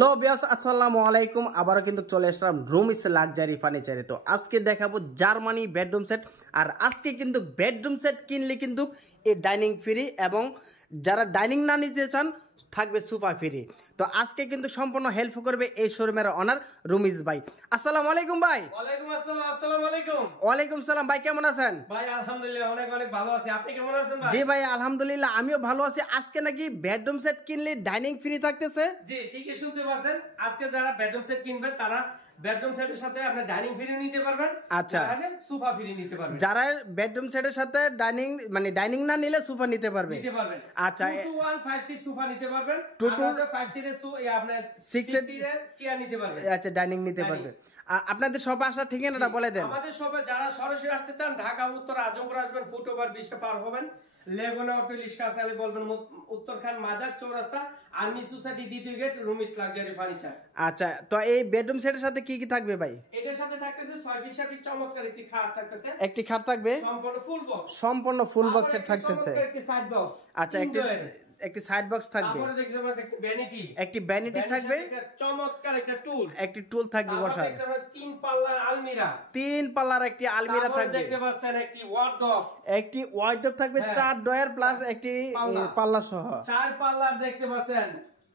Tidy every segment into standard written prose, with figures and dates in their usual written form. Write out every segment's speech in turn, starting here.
Hello বিয়াস, আসসালামু আলাইকুম। আবারও কিন্তু চলে আসলাম রুমিস লাক্সারি ফার্নিচারে। তো আজকে দেখাবো জার্মানি বেডরুম সেট। আর আজকে কিন্তু বেডরুম সেট কিনলে কিন্তু এই ডাইনিং ফ্রি, এবং যারা ডাইনিং না নিতে চান থাকবে সোফা ফ্রি। তো আজকে কিন্তু সম্পূর্ণ হেল্প করবে এই শোরুমের অনার রুমিস ভাই। আসসালামু আলাইকুম ভাই। ওয়ালাইকুম আসসালাম। আসসালামু আলাইকুম। ওয়ালাইকুম সালাম ভাই, কেমন আছেন? ভাই আলহামদুলিল্লাহ অনেক অনেক ভালো আছি। আপনি কেমন আছেন ভাই? জি ভাই আলহামদুলিল্লাহ, আমিও ভালো আছি। আজকে নাকি বেডরুম সেট কিনলে ডাইনিং ফ্রি থাকতেছে। জি ঠিকই শুনতে পাচ্ছেন। আজকে যারা বেডরুম সেট কিনবেন তারা বেডরুম সেটের সাথে আপনি ডাইনিং ফ্রি নিতে পারবেন। আচ্ছা, সোফা ফ্রি নিতে পারবেন। যারা বেডরুম সেটের সাথে ডাইনিং মানে ডাইনিং না নিলে সোফা নিতে পারবে। আচ্ছা, 22156 সোফা নিতে পারবেন। 2256 এর আপনি 6 এর চেয়ার নিতে পারবেন। আচ্ছা, ডাইনিং নিতে পারবে। আপনাদের সব আসার ঠিকানাটা বলে দেন। আমাদের সবাই যারা সরাসরি আসতে চান ঢাকা উত্তর আজমপুর আসবেন, ফুটওভার 20টা পার হবেন, লেগুনা অটো লিশকা সালে বলবেন উত্তরখান মাজার চৌরাস্তা, আর্মি সোসাইটি দ্বিতীয় গেট, রুমিস লাক্সারি ফার্নিচার। আচ্ছা, তো এই বেডরুম সেটের সাথে কি কি থাকবে ভাই? এটার সাথে থাকতেছে 6 ফিট 7 ফিট চমৎকার একটি খাট থাকতেছে। একটি খাট থাকবে, সম্পূর্ণ ফুল বক্সের থাকতেছে। একটি সাইড বক্স। আচ্ছা, একটি সাইড বক্স থাকবে। তারপরে দেখতে পাচ্ছেন একটি ভ্যানিটি থাকবে, চমৎকার একটা টুল, একটি টুল থাকবে বসার। দেখতে পাচ্ছেন 3 পাল্লার আলমিরা, 3 পাল্লার একটি আলমিরা থাকবে। দেখতে পাচ্ছেন একটি ওয়ার্ডরোব থাকবে, 4 ডয়ার প্লাস একটি পাল্লা সহ। 4 পাল্লার দেখতে পাচ্ছেন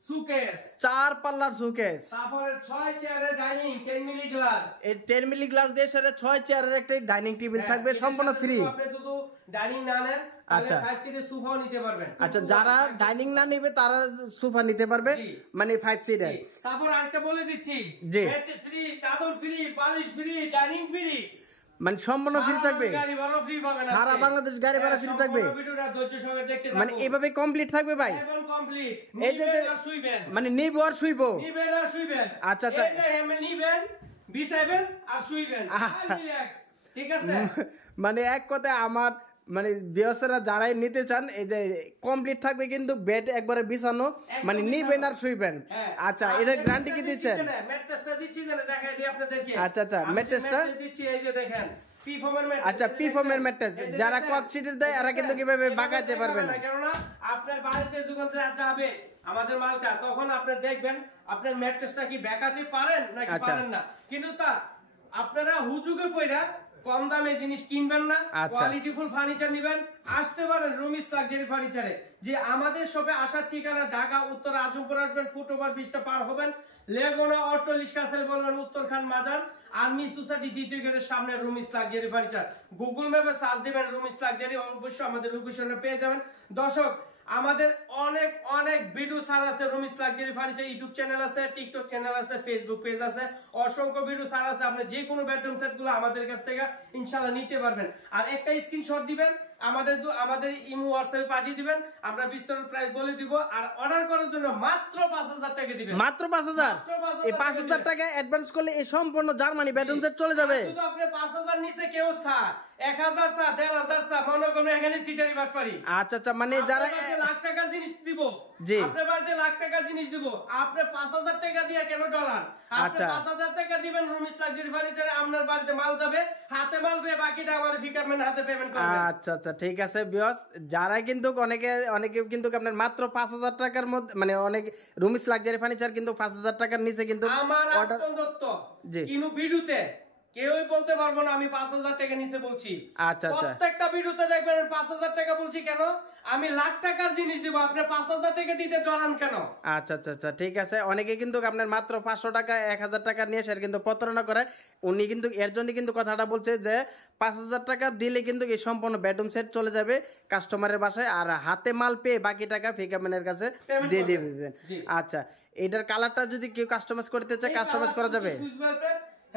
সুকেস, 4 পাল্লার সুকেস। তারপরে 6 চেয়ারের ডাইনিং 10 মিলি গ্লাস। এই 10 মিলি গ্লাস দিয়ে সাথে 6 চেয়ারের একটা ডাইনিং টেবিল থাকবে, সম্পূর্ণ ফ্রি। আপনি শুধু ডাইনিং না নেন তাহলে 5 সিটের সোফাও নিতে পারবেন। আচ্ছা, যারা ডাইনিং না নেবে তারা সোফা নিতে পারবে, মানে 5 সিটার। তারপর আরেকটা বলে দিচ্ছি, বেড ফ্রি, চাদর ফ্রি, বালিশ ফ্রি, ডাইনিং ফ্রি, মানে সম্পূর্ণ ফ্রি থাকবে। সারা বাংলাদেশ গাড়ি ভাড়া ফ্রি থাকবে। মানে এইভাবে কমপ্লিট থাকবে ভাই। এই যে মানে নিব আর শুইব। আচ্ছা আচ্ছা, ঠিক আছে। মানে এক কথায় আমার মানে বিয়াসেরা যারাই নিতে চান, এই যে কমপ্লিট থাকবে কিন্তু বেড একবারে বিছানো, মানে নিবেন আর শুইবেন। আচ্ছা, এটা গ্যারান্টি কি দিচ্ছেন? ম্যাট্রেসটা দিচ্ছি, দেখাই দিই আপনাদেরকে। আচ্ছা আচ্ছা, ম্যাট্রেসটা দিচ্ছি, এই যে দেখেন আচ্ছা, পিফর্মের ম্যাট্রেস। যারা কক সিটের দেয় এরা কিন্তু কিভাবে বাঁকাতে পারবে না, কেননা আপনার বাড়িতে যখন যাবে আমাদের মালটা, তখন আপনি দেখবেন আপনার ম্যাট্রেসটা কি বাঁকাতে পারেন নাকি পারেন না। কিন্তু তা আপনারা হুজুগে পয়রা কম দামে জিনিস কিনবেন না, কোয়ালিটিফুল ফার্নিচার নেবেন। আসতে পারেন রুমিস লাক্সারি ফার্নিচারে। যে আমাদের শপে আসার ঠিকানা ঢাকা উত্তর আজমপুর আসবেন, ফুটওভার 20টা পার হবেন, লেগুনা অটো লিশকা সালে বলবেন উত্তরখান মাজার, আর্মি সোসাইটি দ্বিতীয় গেটের সামনে রুমিস লাক্সারি ফার্নিচার। গুগল ম্যাপে সার্চ দিবেন রুমিস লাক্সারি, অবশ্যই আমাদের লোকেশনে পেয়ে যাবেন। দর্শক, আমাদের অনেক অনেক ভিডিও ছাড় আছে রুমিস লাক্সারি ফার্নিচার, ইউটিউব চ্যানেল আছে, টিকটক চ্যানেল আছে, ফেসবুক পেজ আছে, অসংখ্য ভিডিও ছাড় আছে। আপনি যে কোনো বেডরুম সেট গুলো আমাদের কাছ থেকে ইনশাআল্লাহ নিতে পারবেন। আর একটা স্ক্রিনশট দিবেন, আমাদের ইমো হোয়াটসঅ্যাপে পাঠিয়ে দিবেন, আমরা বিস্তারিত প্রাইস বলে দিব। আর অর্ডার করার জন্য মাত্র 5000 টাকা দিবেন। মাত্র 5000। এই 5000 টাকা অ্যাডভান্স করলে এই সম্পূর্ণ জার্মানি বেডরুম সেট চলে যাবে। শুধু আপনি 5000 নিচে কেউ চা 1000 চা 1500 চা মনে করেন এখানে সিটারি বাটপারি। আচ্ছা আচ্ছা, মানে যারা লাখ টাকার জিনিস দিব, জি আপনার বাড়িতে লাখ টাকার জিনিস দিব, আপনি 5000 টাকা দিয়ে কেন ডলার? আপনি 5000 টাকা দিবেন রুমিস লাক্সারি ফার্নিচারে, আপনার বাড়িতে মাল যাবে, হাতে মাল পেয়ে বাকিটা আমার ফিকারম্যান হাতে পেমেন্ট করবেন। আচ্ছা আচ্ছা, ঠিক আছে বিয়স। যারা কিন্তু অনেকে কিন্তু আপনার মাত্র 5000 টাকার মধ্যে, মানে অনেক রুমিস লাক্সারি ফার্নিচার কিন্তু 5000 টাকার নিচে কিন্তু আমার আজপন দত্ত কিনু ভিডিওতে কেউই বলতে পারবো না আমি 5000 টাকা নিচে বলছি। আচ্ছা আচ্ছা, প্রত্যেকটা ভিডিওতে দেখবেন 5000 টাকা বলছি। কেন? আমি লাখ টাকার জিনিস দিব, আপনি 5000 টাকা দিতে ডরান কেন? আচ্ছা আচ্ছা আচ্ছা, ঠিক আছে। অনেকে কিন্তু আপনার মাত্র 500 টাকা 1000 টাকা নিয়ে সে কিন্তু প্রতারণা করে। উনি কিন্তু এর জন্য কিন্তু কথাটা বলছে যে 5000 টাকা দিলে কিন্তু এই সম্পূর্ণ বেডরুম সেট চলে যাবে কাস্টমারের বাসায়, আর হাতে মাল পেয়ে বাকি টাকা ফিকারম্যানের কাছে দিয়ে দিবেন। আচ্ছা, এটার কালারটা যদি কেউ কাস্টমাইজ করতে চায় কাস্টমাইজ করা যাবে।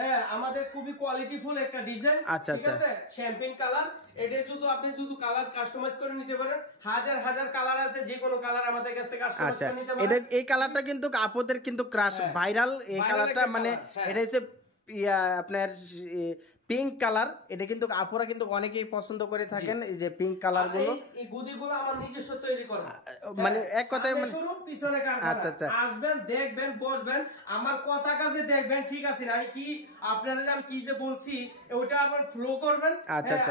হ্যাঁ, আমাদের খুবই কোয়ালিটিফুল একটা ডিজাইন। আচ্ছা আচ্ছা, ঠিক আছে, শ্যাম্পেন কালার। এটা আপনি শুধু কালার কাস্টমাইজ করে নিতে পারেন। হাজার হাজার কালার আছে, যে কোনো কালার আমাদের কাছে কাস্টমাইজ করে নিতে পারেন। এটা এই কালারটা কিন্তু আপুদের কিন্তু ক্রাশ ভাইরাল এই কালারটা, মানে এটা হচ্ছে আপনার পিঙ্ক কালার, এটা কিন্তু আপুরা কিন্তু অনেকেই পছন্দ করে থাকেন এই যে পিঙ্ক কালার গুলো। এই গুদিগুলো আমার নিজস্ব তৈরি করা, মানে এক কথায় মানে শুরু পিছনে কারখানা। আসবেন, দেখবেন, বসবেন, আমার কথা কাজে দেখবেন, ঠিক আছে না? আমি কি আপনারা আমি কি যে বলছি ওটা আবার ফ্লো করবেন।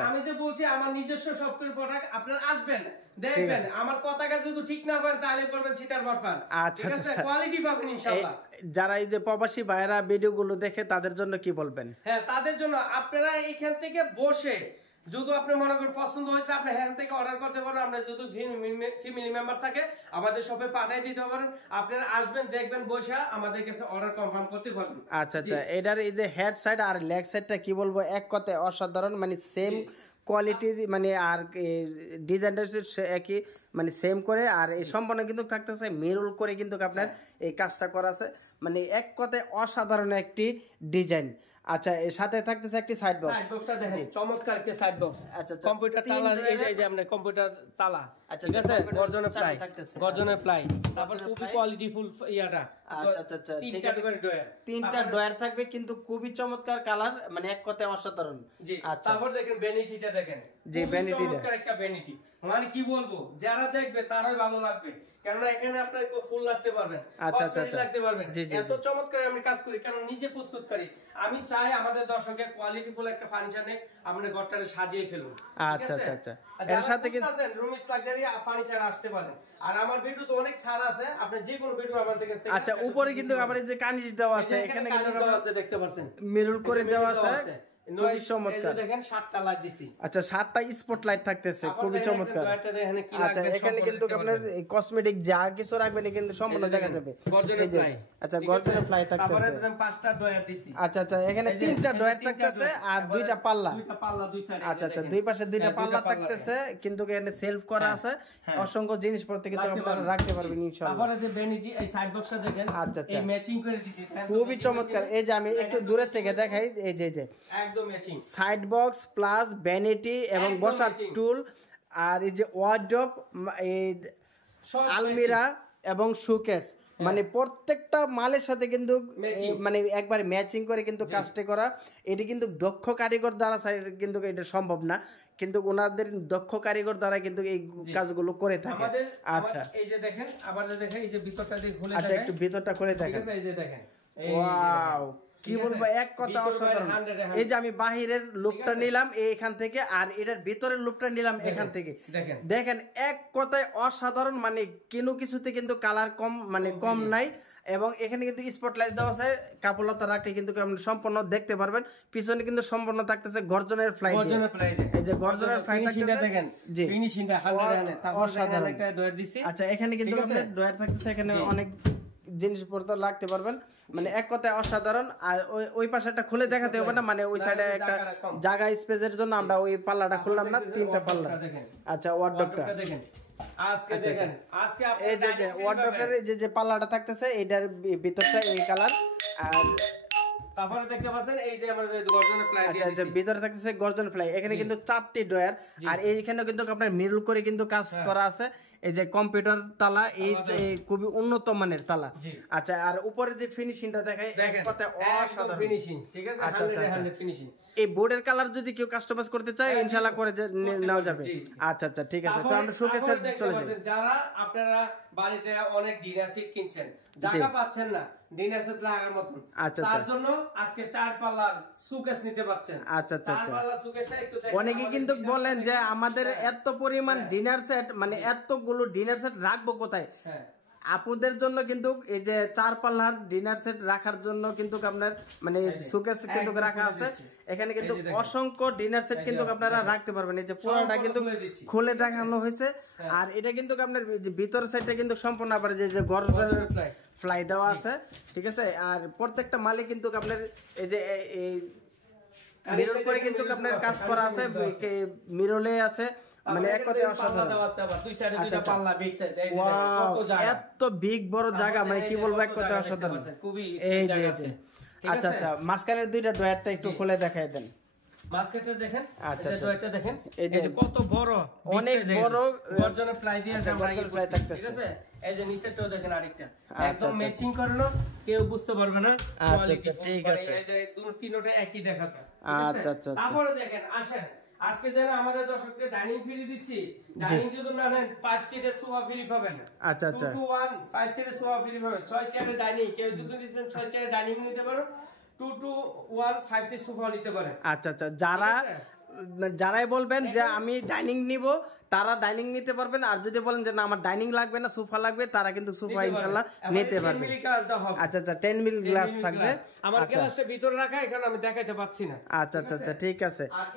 আমি যে বলছি আমার নিজস্ব সবকিছু প্রোডাক্ট, আপনারা আসবেন, দেখবেন, আমার কথা কাজে যদি ঠিক না পারেন তাহলে করবেন সিটার বাটপার। ঠিক আছে, কোয়ালিটি পাবেন ইনশাআল্লাহ। যারা এই যে প্রবাসী ভাইরা ভিডিওগুলো দেখে তাদের জন্য কি বলবেন? হ্যাঁ, তাদের জন্য আপনারা এইখান থেকে বসে যদি আপনি মনে করেন পছন্দ হয়েছে, আপনি হ্যাঁ থেকে অর্ডার করতে পারেন। আপনার যদি ফ্যামিলি মেম্বার থাকে আমাদের শপে পাঠিয়ে দিতে পারেন। আপনারা আসবেন, দেখবেন, বসে আমাদের কাছে অর্ডার কনফার্ম করতে পারবেন। আচ্ছা আচ্ছা, এটার এই যে হেড সাইড আর লেগ সাইডটা কি বলবো, এক কথায় অসাধারণ, মানে সেম কোয়ালিটি, মানে আর ডিজাইনটা একই, মানে সেম করে। আর এই সম্পূর্ণ কিন্তু থাকতেছে মিরর করে কিন্তু আপনার এই কাজটা করা আছে, মানে এক কথায় অসাধারণ একটি ডিজাইন। আচ্ছা, এর সাথে থাকতেছে একটি সাইড বক্স। সাইড বক্সটা দেখেন, চমৎকার একটা সাইড বক্স। আচ্ছা, কম্পিউটার তালা, এই যে আমরা কম্পিউটার তালা। আচ্ছা, ঠিক আছে, গর্জনের প্লাই, গর্জনের প্লাই। তারপর খুবই কোয়ালিটি ফুল ইয়াটা। আচ্ছা আচ্ছা আচ্ছা, ঠিক আছে, তিনটা ডয়ার থাকবে কিন্তু খুবই চমৎকার কালার, মানে এক কথায় অসাধারণ। জি, তারপর দেখেন ভ্যানিটিটা দেখেন, জি ভ্যানিটিটা চমৎকার একটা ভ্যানিটি, মানে কি বলবো, যারা দেখবে তারাই ভালো লাগবে, কারণ এখানে আপনি ফুল রাখতে পারবেন, কসমেটিক রাখতে পারবেন। এত চমৎকার আমি কাজ করি, কারণ নিজে প্রস্তুত করি। আমি চাই আমাদের দর্শকের কোয়ালিটি ফুল একটা ফার্নিচার নেই, আমরা ঘরটারে সাজিয়ে ফেলুন। আচ্ছা আচ্ছা আচ্ছা, এর সাথে কি রুমিস লাক্সারি ফার্নিচার আসতে পারেন। আর আমার ভিডিও তো অনেক ছাড় আছে, আপনি যে কোনো ভিডিও আমাদের কাছে। আচ্ছা, উপরে কিন্তু আবার এই যে কানিজ দেওয়া আছে, এখানে কিন্তু দেখতে পাচ্ছেন মিরর করে দেওয়া আছে, খুবই চমৎকার। দেখেন 7টা লাইট দিছি। আচ্ছা, 7টা স্পটলাইট থাকতেছে, খুবই চমৎকার। আচ্ছা, এখানে কিন্তু আপনার এই কসমেটিক যা কিছু রাখবেন কিন্তু সম্পূর্ণ দেখা যাবে। আচ্ছা, গর্জনের ফ্লাই থাকতেছে। 5টা ডয়ার দিছি। আচ্ছা আচ্ছা, এখানে 3টা ডয়ার থাকতেছে আর 2টা পাল্লা। দুই সাইডে। আচ্ছা আচ্ছা, দুই পাশে 2টা পাল্লা থাকতেছে, কিন্তু এখানে সেলফ করা আছে, অসংখ্য জিনিসপত্র কিন্তু আপনারা রাখতে পারবেন ইনশাআল্লাহ। তারপরে যে ভ্যানিটি, এই সাইড বক্সটা দেখেন। আচ্ছা আচ্ছা, এই ম্যাচিং করে দিছি, খুবই চমৎকার। এই যে আমি একটু দূরে থেকে দেখাই, এই যে একদম matching side box plus vanity এবং বসার টুল, আর এই যে ওয়ার্ডরোব, এই আলমিরা এবং শোকেস, মানে প্রত্যেকটা মালের সাথে কিন্তু মানে একবার ম্যাচিং করে কিন্তু কাজটা করা। এটি কিন্তু দক্ষ কারিগর দ্বারা কিন্তু এটা সম্ভব না, কিন্তু ওনাদের দক্ষ কারিগর দ্বারা কিন্তু এই কাজগুলো করে থাকে। আচ্ছা, এই যে দেখেন, আবার দেখেন এই যে ভিতরটা দিয়ে খুলে দেখেন। আচ্ছা, একটু ভিতরটা খুলে দেখেন। এই যে দেখেন, ওয়াও, কি বলবো, এক কথা অসাধারণ। এই যে আমি বাহিরের লুকটা নিলাম এখান থেকে, আর এটার ভিতরের লুকটা নিলাম এখান থেকে, দেখেন এক কথায় অসাধারণ, মানে কোনো কিছুতে কিন্তু কালার কম, মানে কম নাই। এবং এখানে কিন্তু স্পটলাইট দেওয়া আছে, কাপড়লতা রাখলে কিন্তু আপনি সম্পূর্ণ দেখতে পারবেন। পিছনে কিন্তু সম্পূর্ণ থাকতেছে গর্জনের ফ্লাই, এই যে গর্জনের ফ্লাই থাকতেছে দেখেন, জি ফিনিশিংটা 100 অসাধারণ একটা ডয়ার দিছি। আচ্ছা, এখানে কিন্তু আপনার ডয়ার থাকতেছে, এখানে অনেক জিনিসপত্র লাগতে পারবেন, মানে এক কথায় অসাধারণ। আর ওই পাশেটা খুলে দেখাতে হবে না, মানে ওই সাইডে একটা জায়গা স্পেসের জন্য আমরা ওই পাল্লাটা খুললাম না, 3টা পাল্লা। আচ্ছা, ওয়ার্ডরোবটা দেখেন, আজকে দেখেন, আজকে এই যে ওয়ার্ডরোবের যে পাল্লাটা থাকতেছে, এটার ভিতরটা এই কালার। আর তারপরে দেখতে পাচ্ছেন এই যে আমাদের গর্জনের ফ্লাই। আচ্ছা আচ্ছা, ভিতরে থাকতেছে গর্জন ফ্লাই। এখানে কিন্তু 4টি ডয়ার, আর এইখানেও কিন্তু আপনার মিরর করে কিন্তু কাজ করা আছে। এই যে কম্পিউটার তালা, এই যে খুবই উন্নত মানের তালা। আচ্ছা, আর উপরে যে ফিনিশিংটা দেখাই, এক কথায় অসাধারণ ফিনিশিং। ঠিক আছে, 100 ফিনিশিং। এই বোর্ডের কালার যদি কেউ কাস্টমাইজ করতে চায় ইনশাআল্লাহ করে নেওয়া যাবে। আচ্ছা আচ্ছা, ঠিক আছে, তো আমরা শোকেসে চলে যাই। যারা আপনারা বাড়িতে অনেক ডিনার সেট কিনছেন, জায়গা পাচ্ছেন না ডিনার সেট লাগার মতন, তার জন্য আজকে 4 পাল্লার শোকেস নিতে পাচ্ছেন। আচ্ছা আচ্ছা আচ্ছা, 4 পাল্লার শোকেসটা একটু দেখেন। অনেকে কিন্তু বলেন যে আমাদের এত পরিমাণ ডিনার সেট, মানে এতগুলো ডিনার সেট রাখবো কোথায়? আপুদের জন্য কিন্তু এই যে 4 পাল্লার ডিনার সেট রাখার জন্য কিন্তু আপনার মানে শোকেস কিন্তু রাখা আছে। এখানে কিন্তু অসংখ্য ডিনার সেট কিন্তু আপনারা রাখতে পারবেন। এই যে পুরোটা কিন্তু খুলে দেখানো হয়েছে, আর এটা কিন্তু আপনার ভিতর সাইডটা কিন্তু সম্পূর্ণ আবার যে গর্জনের ফ্লাই দেওয়া আছে, ঠিক আছে। আর প্রত্যেকটা মালে কিন্তু আপনার এই যে এই মিরর করে কিন্তু আপনার কাজ করা আছে, মিরলে আছে, মানে এক কথায় অসাধারণ। দুই সাইডে দুইটা পাল্লা বিগ সাইজ, এই যে কত জায়গা, এত বিগ বড় জায়গা, মানে কি বলবো, এক কথায় অসাধারণ। এই যে আচ্ছা আচ্ছা, মাঝখানের 2টা ডয়ারটা একটু খুলে দেখায় দেন। মাস্কেটটা দেখেন, আচ্ছা, এই যে একটা দেখেন, এই এই যে যে কত বড়, অনেক বড় গর্জনের প্লাই দিয়ে আমরা গর্জনের প্লাই ঠিক থাকতেছে। আছে। এই যে নিচেরটাও দেখেন আরেকটা, আচ্ছা, একদম আচ্ছা। ম্যাচিং করানো, কেউ বুঝতে পারবে না। আচ্ছা, আচ্ছা, ঠিক আছে। এই যে তিনটা একই দেখাতে, আচ্ছা, আচ্ছা, আচ্ছা। তারপরে দেখেন আসেন, আজকে যেন আমাদের দর্শকদের ডাইনিং ফ্রি দিচ্ছি, ডাইনিং যদি না নেন 5 সিটের সোফা ফ্রি পাবেন। আচ্ছা, আচ্ছা। 2 to 1 5 সিটের সোফা ফ্রি পাবেন, 6 চেয়ারের ডাইনিং, কেউ যদি নিতেন 6 চেয়ারের ডাইনিং নিতে পারো, 2 to 1 5 সিট সোফা নিতে পারেন। আচ্ছা আচ্ছা, যারাই বলবেন যে আমি ডাইনিং নিব তারা ডাইনিং নিতে পারবেন, আর যদি বলেন যে না আমার ডাইনিং লাগবে না সোফা লাগবে তারা কিন্তু সোফা ইনশাআল্লাহ নিতে পারবে। আচ্ছা আচ্ছা, 10 মিলি গ্লাস থাকবে। আমার গ্লাসটা ভিতরে রাখা, এখানে আমি দেখাইতে পাচ্ছি না। আচ্ছা আচ্ছা আচ্ছা, ঠিক আছে। আর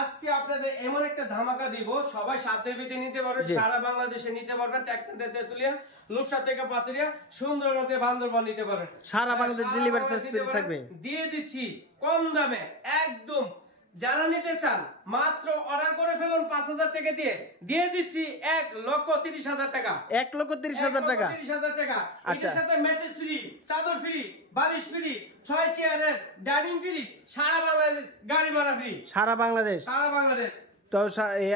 আজকে আপনাদের এমন একটা ধামাকা দিব, সবাই সাথে বিতে নিতে পারবেন, সারা বাংলাদেশে নিতে পারবেন, টেকনাতে তেতুলিয়া, লুকসা থেকে পাতুরিয়া, সুন্দরবনে বান্দরবান নিতে পারবেন, সারা বাংলাদেশ ডেলিভারি চার্জ ফ্রি থাকবে। দিয়ে দিচ্ছি কম দামে একদম। যারা নিতে চান মাত্র অর্ডার করে ফেলুন 5000 টাকা দিয়ে দিচ্ছি 1,30,000 টাকা। 1,30,000 টাকা। 1,30,000 টাকা। আচ্ছা। এটার সাথে ম্যাট্রেস ফ্রি, চাদর ফ্রি, বালিশ ফ্রি, 6 চেয়ারের ডাইনিং ফ্রি, সারা বাংলাদেশ গাড়ি ভাড়া ফ্রি। সারা বাংলাদেশ। সারা বাংলাদেশ। তো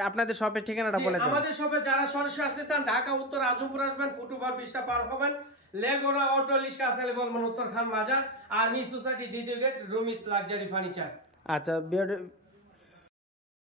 আপনাদের শপের ঠিকানাটা বলে দেন। আমাদের শপে যারা সরাসরি আসতে চান, ঢাকা উত্তর আজমপুর আসবেন, ফুটওভার ব্রিজটা পার হবেন, লেগোরা অটো রিক্সা আছে বলবেন উত্তর খান বাজার, আর মিস সোসাইটি দ্বিতীয় গেট, রুমিস লাক্সারি ফার্নিচার। আচ্ছা